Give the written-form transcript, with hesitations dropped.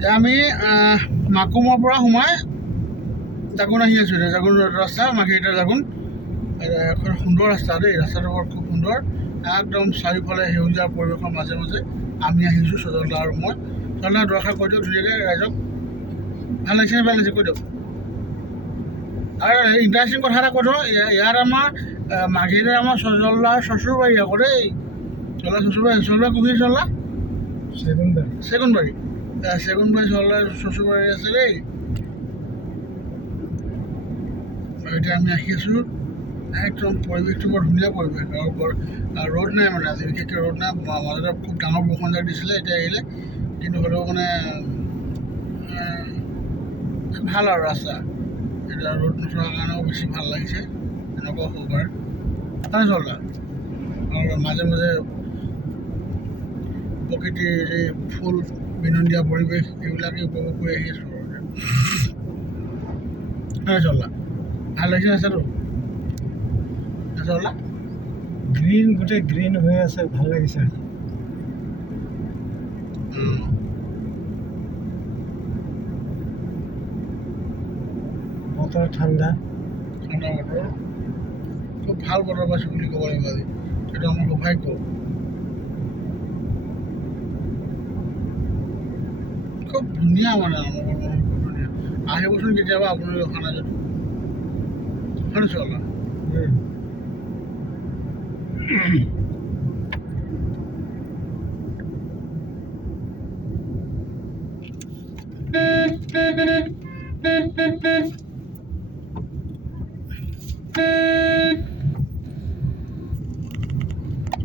আমি মাকুমৰ পৰা সোমাই জাগুন আহি আছোঁ এতিয়া জাগুন ৰাস্তা মাৰ্ঘেৰিটা জাগুন এখন সুন্দৰ ৰাস্তা দেই ৰাস্তাটো বৰ খুব সুন্দৰ একদম চাৰিওফালে সেউজীয়া পৰিৱেশৰ মাজে মাজে আমি আহিছোঁ সজলদা আৰু মই সজলদা দুআষাৰ কৈ দিয়ক ধুনীয়াকৈ ৰাইজক ভাল লাগিছে নে বেয়া লাগিছে কৈ দিয়ক আৰু ইণ্টাৰেষ্টিং কথা এটা কৈ দিওঁ ইয়াত আমাৰ মাৰ্ঘেৰিটাত আমাৰ সজলদাৰ শ্বশুৰবাৰী আকৌ দেই সজলদা কুহি সজলদা চেগুনবাৰী সজলদাৰ শ্বশুৰবাৰী আছে দেই আৰু এতিয়া আমি আহি আছোঁ একদম পৰিৱেশটো বৰ ধুনীয়া পৰিৱেশ আৰু ৰ'দ নাই মানে আজি বিশেষকৈ ৰ'দ নাই মাজতে খুব ডাঙৰ বৰষুণ যাক দিছিলে এতিয়া আহিলে কিন্তু হ'লেও মানে ভাল আৰু ৰাস্তা এতিয়া ৰ'দ নথকাৰ কাৰণেও বেছি ভাল লাগিছে এনেকুৱা হ'ব পাৰে হয় চলদা আৰু মাজে মাজে প্ৰকৃতিৰ এই ফুল বিনন্দীয়া পৰিৱেশ এইবিলাকেই উপভোগ কৰি আহি আছোঁ হয় চলদা ভাল লাগিছে ৰাস্তাটো চলদা গ্ৰীণ গোটেই গ্ৰীণ হৈ আছে ভাল লাগিছে বতৰ ঠাণ্ডা বতৰ খুব ভাল বতৰ পাইছোঁ বুলি ক'ব লাগিব আজি সেইটো আমাৰ সৌভাগ্য খুব ধুনীয়া মানে আমাৰ খুব ধুনীয়া আহিবচোন কেতিয়াবা আপোনালোকে অহা নাই যদি হয় চলদা